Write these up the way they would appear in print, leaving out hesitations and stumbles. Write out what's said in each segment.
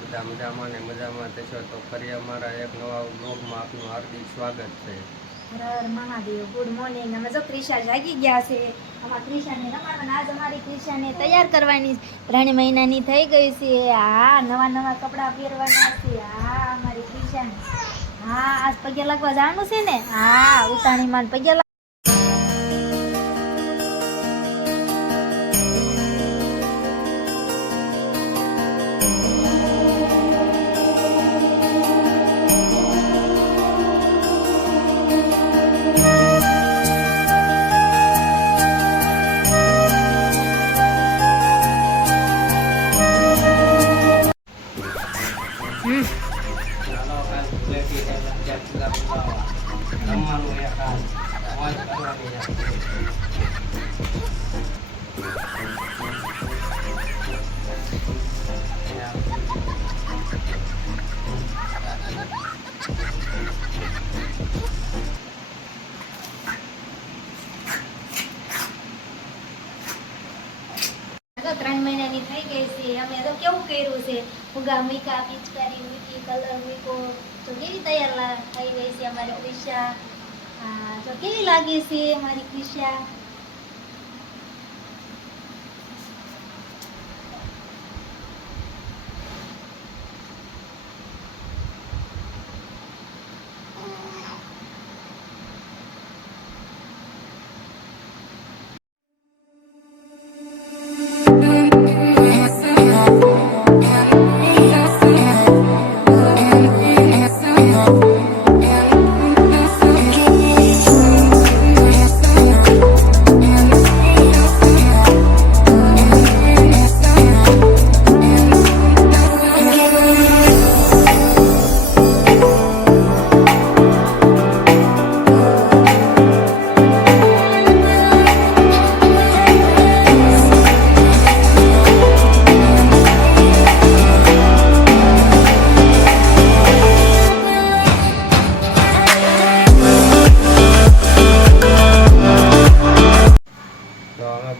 બધા મજામાં ને મજામાં થશો તો ફરી અમારા એક નવા બ્લોગમાં આપનું હાર્દિક સ્વાગત છે. હર હર મહાદેવ. Good morning. અમે જો ક્રિશા જાગી ગયા છે. અમારા ક્રિશાને રમાડવાના. આજ અમારી ક્રિશાને તૈયાર કરવાની 3 મહિનાની થઈ ગઈ છે. હા, નવા નવા કપડાં પહેરવાના છે. હા, અમારી ક્રિશાને હા આજ પગે લાગવા જવાનું છે ને. હા, ઉતાણીમાં પગે તો 3 મહિનાની થઈ ગઈ છે. અમે તો કેવું કર્યું છે, ફુગા મૂક્યા, પિચકારી મૂકી, કલર મૂક્યો, તો કેવી તૈયાર થઈ ગઈ છે અમારી ક્રિશા. હા, તો કેવી લાગે છે અમારી ક્રિશા?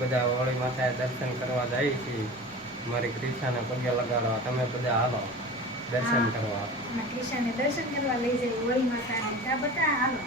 બધા હોળી માતા દર્શન કરવા જઈએ છીએ. મારી ક્રિશાને પગે લગાડવા તમે બધા હાલો દર્શન કરવા. ક્રિશાને દર્શન કરવા લઈ જઈએ હોળી માતાને. બધા હાલો.